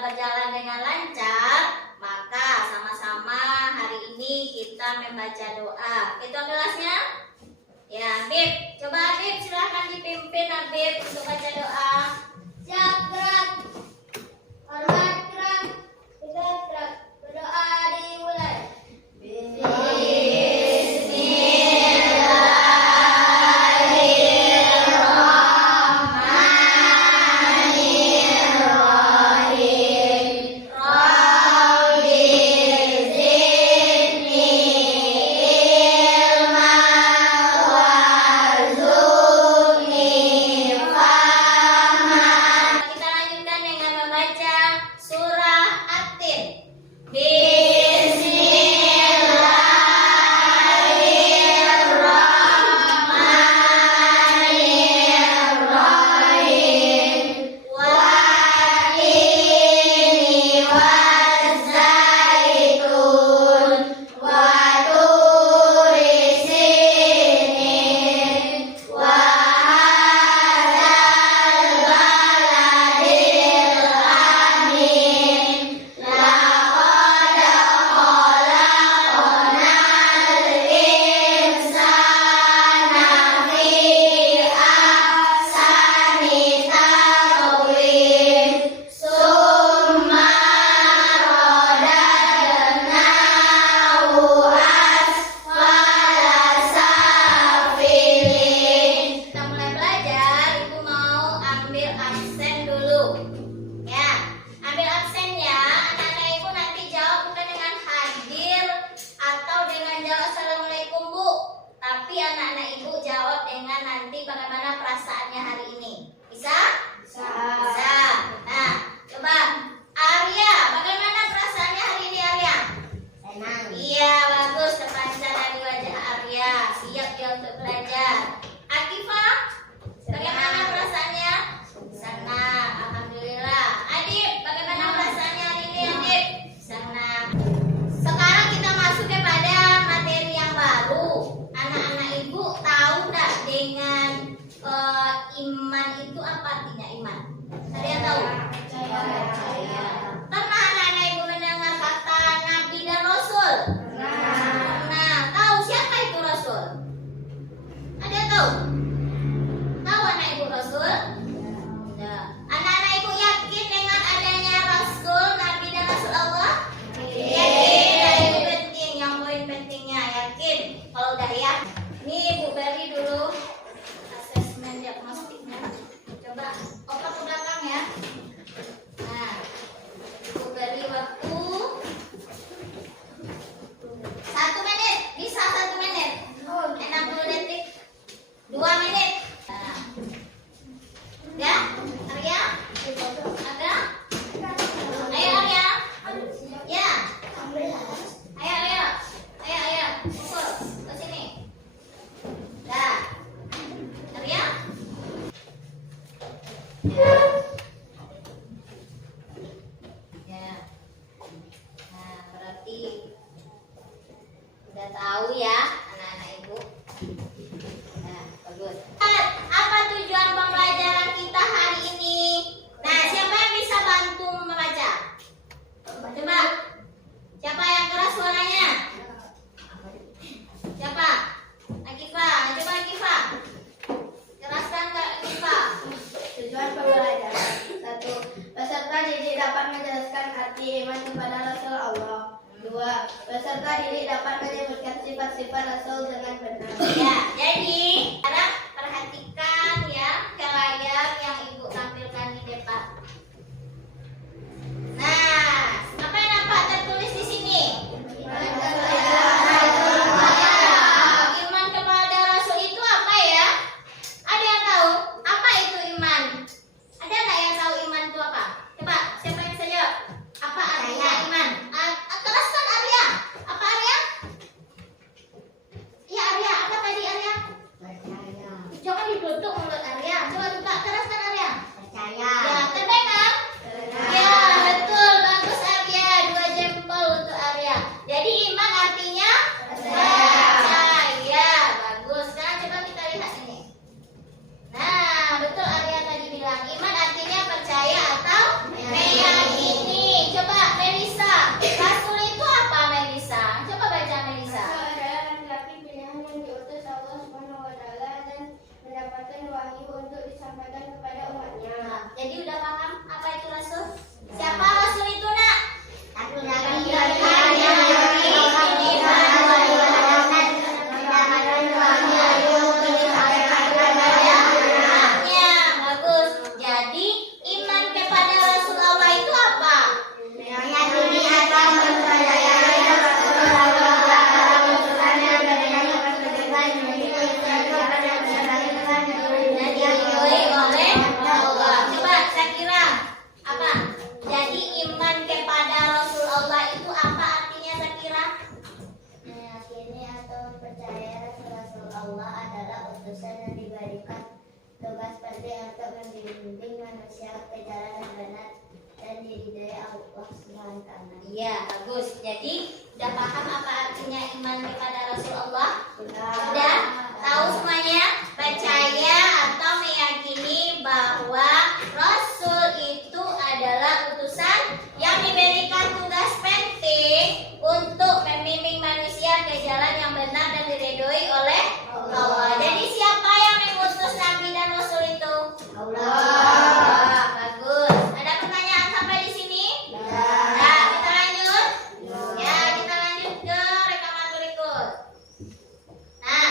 berjalan dengan lancar, maka sama-sama hari ini kita membaca doa. Itu kelasnya? Ya, Habib. Coba Habib silahkan dipimpin Habib untuk baca doa. Siap, gerak. Hormat, gerak. Kita gerak. Berdoa dimulai. Peserta didik dapat menyebutkan sifat-sifat Rasul dengan benar. Ya, jadi sekarang perhatikan ya ke layar yang Ibu tampilkan di depan. Nah, apa yang nampak tertulis di sini? Iman kepada Rasul itu apa ya? Ada yang tahu? Apa itu iman? Ada nggak yang tahu iman itu apa? Coba, siapa yang bisa jawab? Apa artinya iman? Keraskan Arya. Apa Arya? Iya Arya, apa tadi Arya? wahyu untuk disampaikan kepada umatnya. Nah, jadi udah paham apa itu rasul? Siapa rasul itu, Nak? Ya, bagus. Jadi iman kepada Rasul Allah itu apa? Dan diridhoi oleh Allah. Coba Syakira, apa? Jadi iman kepada Rasul Allah itu apa artinya, Syakira? Meyakini atau percaya Rasul Allah adalah utusan yang diberikan tugas penting untuk membimbing manusia ke jalan yang benar dan diridhai Allah Subhanahu wa taala. Iya, bagus. Jadi udah paham apa artinya iman kepada Rasul Allah? Sudah tahu semuanya? Percaya atau meyakini bahwa Rasul itu adalah utusan yang diberikan tugas penting untuk membimbing manusia ke jalan yang benar dan diridhoi oleh Allah. Jadi siapa yang mengutus Nabi dan Rasul itu? Allah. Bagus. Ada pertanyaan sampai di sini? Ya, kita lanjut. Ya, kita lanjut ke rekaman berikut. Nah,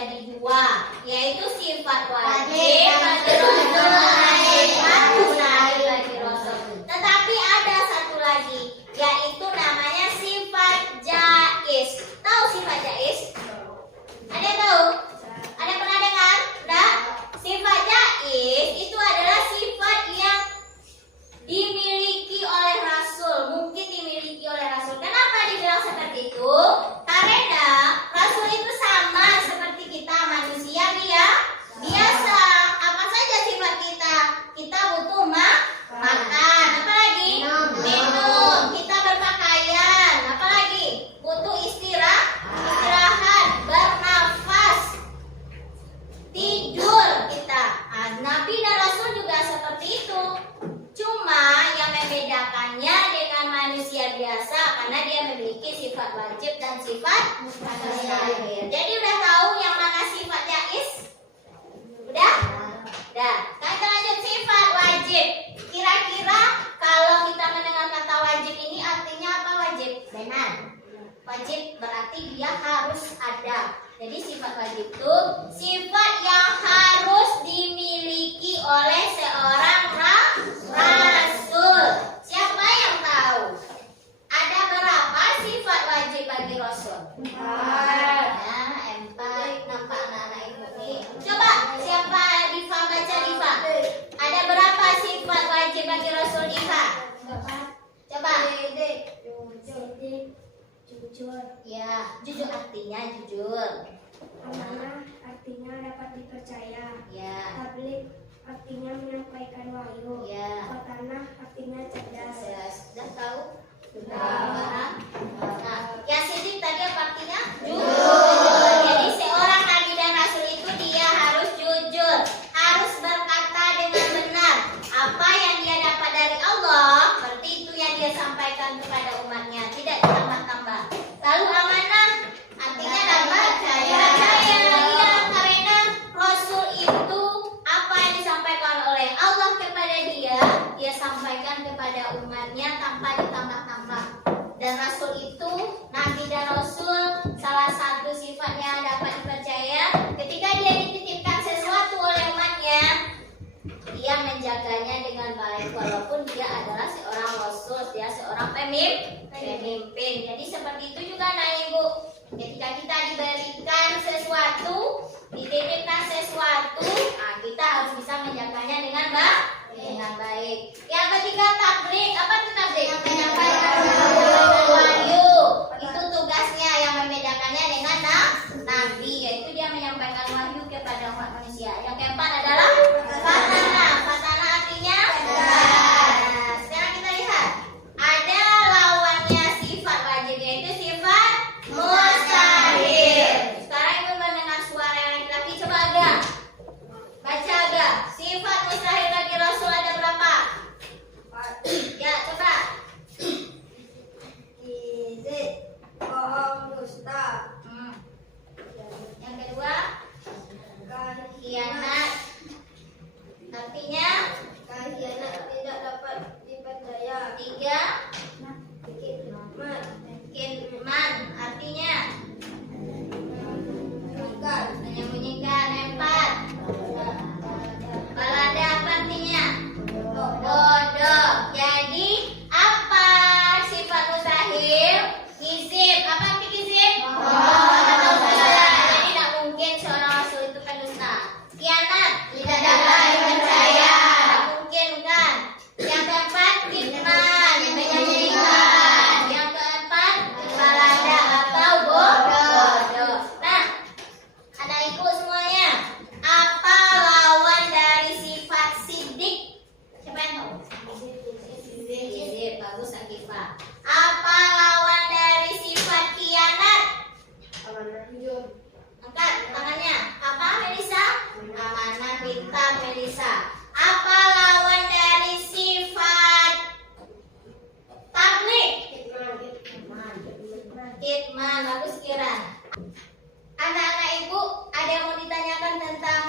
menjadi dua, yaitu sifat wajib bagi Rasul dan sifat mustahil bagi Rasul. Tetapi ada satu lagi, yaitu namanya sifat jaiz. Tahu sifat jaiz? Ada yang tahu? Ada pernah dengar? Enggak? Sifat jaiz itu adalah sifat yang dimiliki oleh Rasul, mungkin dimiliki oleh Rasul. Kenapa dibilang seperti itu? Karena Rasul itu sama seperti kita manusia biasa. Apa saja sifat kita? Kita butuh makan, apa lagi? Minum. Kita berpakaian, apa lagi? Butuh istirahat, bernafas, tidur kita. Nabi dan Rasul juga seperti itu. Cuma yang membedakannya dengan manusia biasa karena dia memiliki sifat wajib dan sifat mustahil. Jadi udah tahu yang mana sifat jaiz? Udah? Udah. Kita lanjut sifat wajib. Kira-kira kalau kita mendengar kata wajib ini artinya apa wajib? Benar. Wajib berarti dia harus ada. Jadi sifat wajib itu sifat yang harus dimiliki oleh seorang Rasul. Siapa yang tahu? Ada berapa sifat wajib bagi Rasul? 4. Ya, 4. Nampak anak-anak ibu nih. Coba siapa Diva, baca Diva. Ada berapa sifat wajib bagi Rasul Diva? 4. Coba. Jujur. Ya, jujur artinya jujur. Amanah artinya dapat dipercaya. Ya. Tabligh artinya menyampaikan wahyu. Ya. Khatanah artinya cerdas. Sudah tahu? Sudah Sudah. paham? Nah, yang sidik tadi apa artinya? Jujur. Jadi seorang nabi dan rasul itu dia harus jujur, harus berkata dengan benar. Apa yang dia dapat dari Allah, seperti itu yang dia sampaikan kepada umatnya, tidak ditambah-tambah. Lalu amanah artinya dapat dipercaya. Iya, karena rasul itu apa yang disampaikan oleh Allah kepada dia sampaikan kepada umatnya tanpa ditambah-tambah. Dan rasul itu, nabi dan rasul, salah satu sifatnya dapat dipercaya. Ketika dia dititipkan sesuatu oleh umatnya, dia menjaganya dengan baik walaupun dia adalah seorang rasul, dia seorang pemimpin. Jadi seperti itu juga anak ibu. Ketika kita diberikan sesuatu, dititipkan sesuatu, kita harus bisa menjaganya dengan baik. Yang ketiga tabligh. Apa itu tabligh? Menyampaikan wahyu. Itu tugasnya yang membedakannya dengan nabi, yaitu dia menyampaikan wahyu kepada umat manusia. Yang keempat adalah khatanah. Khatanah artinya nah, sekarang kita lihat ada lawannya sifat wajib, yaitu sifat mustahil. Sekarang ibu mendengar suara yang laki-laki, coba agak baca agak. Sifat mustahil bagi Rasul ada berapa? Ya, coba. Kizib, bohong, dusta, Yang kedua, khianat. Artinya khianat tidak dapat dipercaya. 3, kitman. Artinya menyembunyikan. 4, balada. Apa artinya? Bodoh. Jadi apa sifat mustahil? Kizib. Apa arti kizib? Jadi tidak mungkin seorang rasul itu pendusta. Khianat, tidak dapat dipercaya. Tidak mungkin kan? Yang keempat, kitman, menyembunyikan. Yang keempat, balada atau bodoh. Nah, anak ibu semuanya, apa lawan dari sifat sidik? Siapa yang tahu? Kizib. Bagus Akifah. Apa lawan dari sifat khianat? Angkat tangannya. Apa Melisa? Amanah. Pintar Melisa. Apa lawan dari sifat tabligh? Kitman. Bagus Kiran. Anak-anak ibu, ada yang mau ditanyakan tentang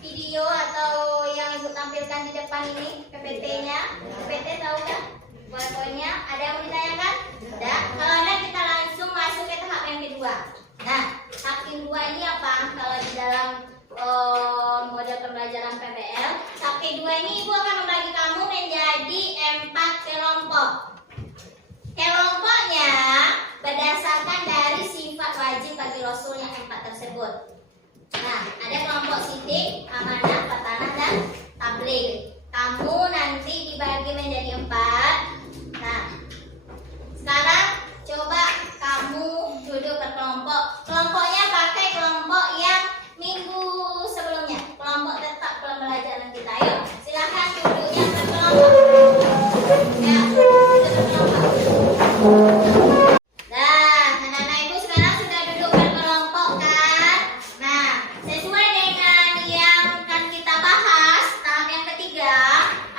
video atau yang ibu tampilkan di depan ini? PPT-nya? PPT tahu kan? Poin-poinnya ada yang mau ditanyakan? Tidak. Kalau ada kita langsung masuk ke tahap yang kedua. Nah, tahap saking 2 ini apa? Kalau di dalam model pembelajaran PBL, saking 2 ini Ibu akan membagi kamu menjadi 4 kelompok. Kelompoknya berdasarkan dari sifat wajib bagi Rasul yang 4 tersebut. Nah, ada kelompok sidik, amanah, fatanah, dan tabligh. Kamu nanti dibagi menjadi 4. Nah, sekarang coba kamu duduk berkelompok. Kelompoknya pakai kelompok yang minggu sebelumnya, kelompok tetap pembelajaran kita. Ayo, silakan duduknya berkelompok. Ya, duduk berkelompok. Nah, anak-anak Ibu sekarang sudah duduk berkelompok kan? Nah, sesuai dengan yang akan kita bahas tahap yang ketiga,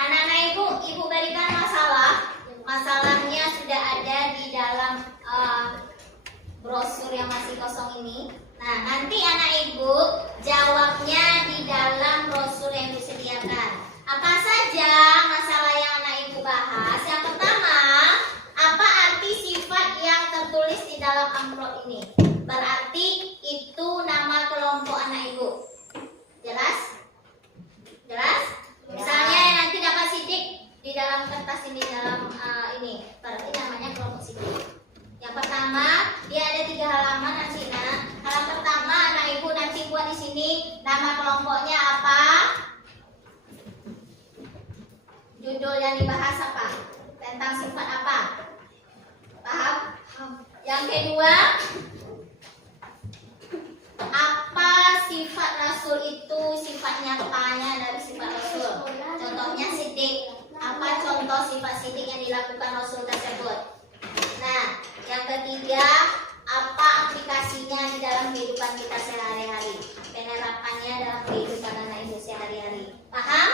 anak-anak Ibu berikan masalah. Masalahnya sudah ada di dalam brosur yang masih kosong ini. Nah, nanti anak Ibu jawabnya di dalam brosur yang disediakan. Apa saja masalah yang anak Ibu bahas? Yang pertama, apa arti sifat yang tertulis di dalam amplop ini? Berarti itu nama kelompok anak Ibu. Jelas? Jelas? Misalnya yang nanti dapat sidik di dalam kertas ini, dalam ini, berarti namanya kelompok sidik. Yang pertama, dia ada 3 halaman nanti. Halaman pertama anak Ibu nanti buat di sini nama kelompoknya apa? Judul yang dibahas apa? Tentang sifat apa? Paham? Yang kedua, apa sifat Rasul itu, sifat nyatanya dari sifat Rasul. Contohnya sidik. Apa contoh sifat sidik yang dilakukan Rasul tersebut? Nah, yang ketiga, apa aplikasinya di dalam kehidupan kita sehari-hari? Penerapannya dalam kehidupan anak Ibu sehari-hari. Paham?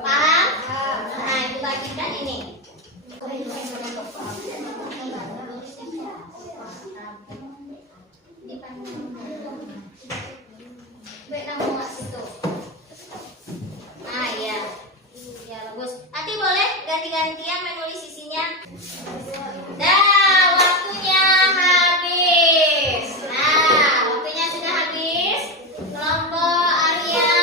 Paham? Nah, Ibu bagikan ini. Baik, kamu buat situ. Nah, ya. Ya, bagus. Nanti boleh ganti-gantian menulis isinya. Dah, waktunya habis. Nah, waktunya sudah habis. Kelompok Arya,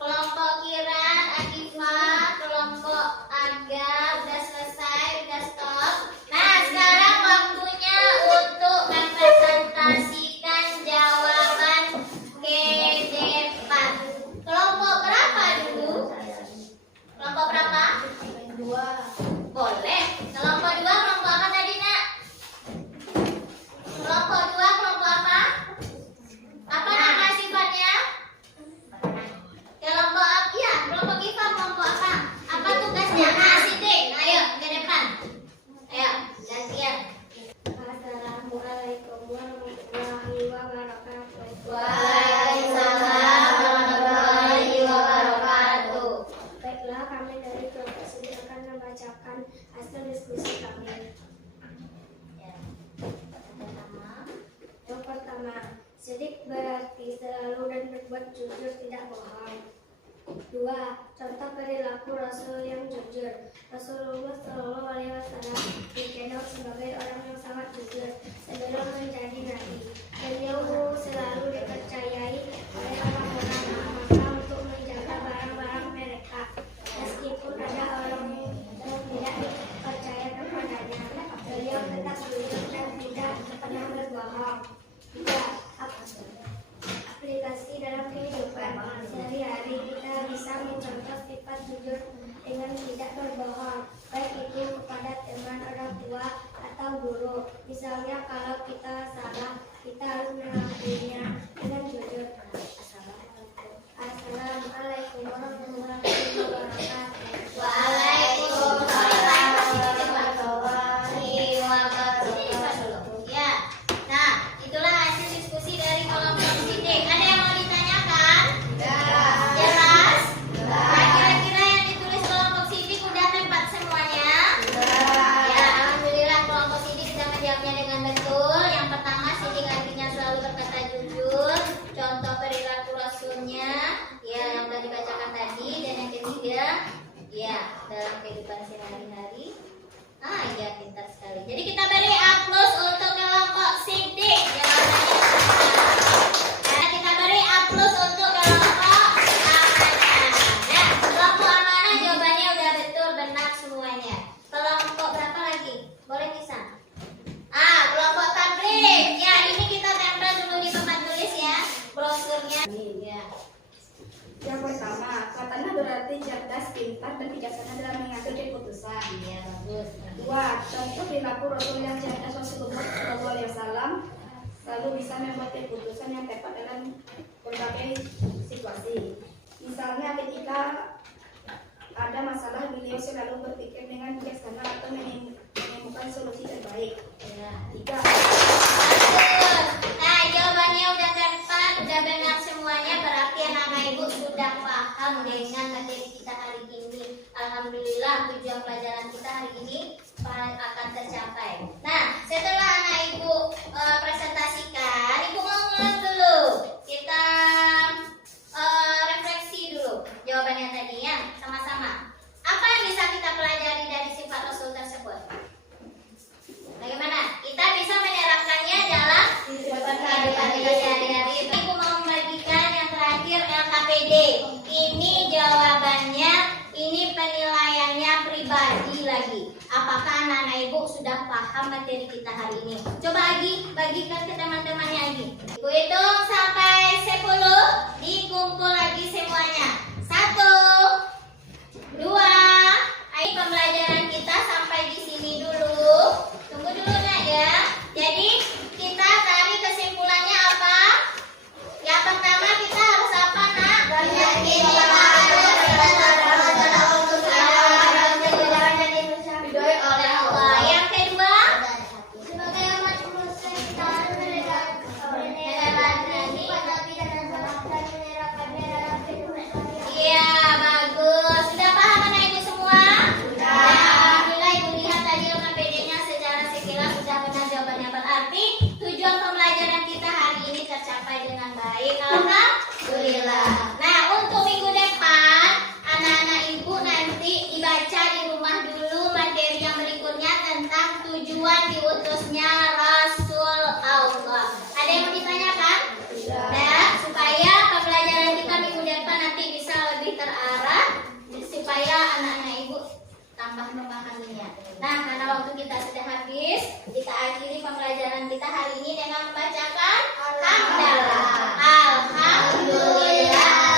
kelompok Kiran, Akifa, kelompok Aga udah selesai, udah stop. Nah, sekarang waktunya untuk mempresentasikan jawaban ke depan. Kelompok berapa dulu? Kelompok berapa? 2. Boleh. Kelompok 2 kelompok apa tadi, Nak? Kelompok 2 kelompok apa? Apa nama sifatnya? Kelompok apa? Ya, kelompok kita kelompok apa? Apa tugasnya? Nah, sidik. Ayo ke depan. Ayo, gantian. Assalamualaikum warahmatullahi wabarakatuh. Waalaikumsalam warahmatullahi wabarakatuh. Baiklah, kami dari kelompok sidik akan membacakan hasil diskusi kami. Yang pertama, sidik berarti selalu dan berbuat jujur, tidak bohong. 2. Contoh perilaku Rasul yang jujur. Rasulullah Shallallahu Alaihi Wasallam dikenal sebagai orang yang sangat jujur sebelum menjadi nabi. Beliau selalu dipercayai oleh orang-orang Makkah untuk menjaga barang-barang mereka, meskipun ada orang yang tidak percaya kepadanya. Beliau tetap jujur dan tidak pernah berbohong. 3. Aplikasi dalam kehidupan sehari-hari, kita bisa mencontoh sifat jujur dengan tidak berbohong, baik itu kepada teman, orang tua, atau guru. Misalnya kalau kita salah, kita harus mengakuinya dengan jujur. Assalamualaikum warahmatullahi wabarakatuh. Waalaikumsalam warahmatullahi wabarakatuh. Ya. Nah, itulah hasil diskusi dari kelompok sidik. Ada yang mau ditanyakan? Jelas? Nah, kira-kira yang ditulis kelompok sidik udah tempat semuanya? Ya, alhamdulillah kelompok sidik sudah menjawabnya dengan betul. Ya. Yang pertama, katanya berarti cerdas, pintar, dan bijaksana dalam mengambil keputusan. Iya, bagus. Dua, contoh perilaku Rasul yang cerdas Rasulullah SAW selalu bisa membuat keputusan yang tepat dalam berbagai situasi. Misalnya ketika ada masalah, beliau selalu berpikir dengan bijaksana atau menemukan solusi terbaik. Ya. Tiga, Bagus. Nah, jawabannya udah tepat, udah benar semuanya. Berarti anak-anak ibu sudah paham dengan materi kita hari ini. Alhamdulillah tujuan pelajaran kita hari ini akan tercapai. Nah, setelah anak ibu presentasikan, ibu mau ngulang dulu. Kita refleksi dulu jawabannya tadi ya, sama-sama. Apa yang bisa kita pelajari dari sifat Rasul tersebut? Bagaimana? Kita bisa menerapkannya dalam kehidupan kita sehari-hari. Ibu mau membagikan yang terakhir LKPD. Ini jawabannya, ini penilaiannya pribadi lagi. Apakah anak-anak ibu sudah paham materi kita hari ini? Coba Agi, bagikan ke teman-temannya Agi. Ibu hitung sampai 10, dikumpul lagi semuanya. 1, 2, ayo pembelajaran kita sampai di sini dulu. Tunggu dulu nak ya. Jadi kita tarik kesimpulannya apa? Yang pertama kita harus apa nak? Oleh Allah. Yang kedua, Sebagai umat muslim kita harus iya bagus. Sudah paham anak ibu semua? Sudah. Alhamdulillah ibu lihat tadi LKPD-nya secara sekilas sudah benar jawabannya. Berarti tujuan pembelajaran kita hari ini tercapai dengan baik. Alhamdulillah. Nah, untuk minggu depan anak-anak ibu nanti dibaca di rumah dulu materi yang berikutnya tentang tujuan diutusnya Rasul Allah. Ada yang mau ditanyakan? Nah, supaya pembelajaran kita minggu depan nanti bisa lebih terarah, supaya anak-anak ibu tambah memahaminya. Nah, karena waktu kita sudah habis, kita akhiri pembelajaran kita hari ini dengan membacakan hamdalah. Alhamdulillah.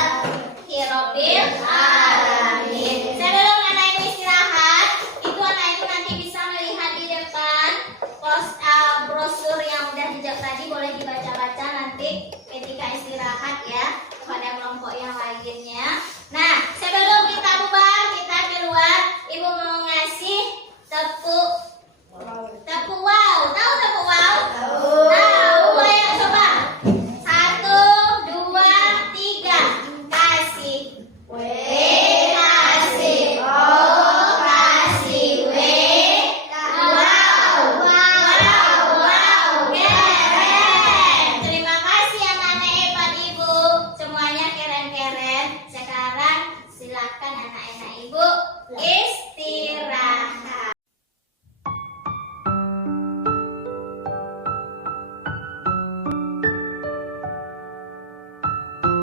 Hirobbil alamin. Sebelum anak ibu istirahat, itu anak ibu nanti bisa melihat di depan brosur yang udah dijak tadi, boleh dibaca-baca nanti ketika istirahat ya.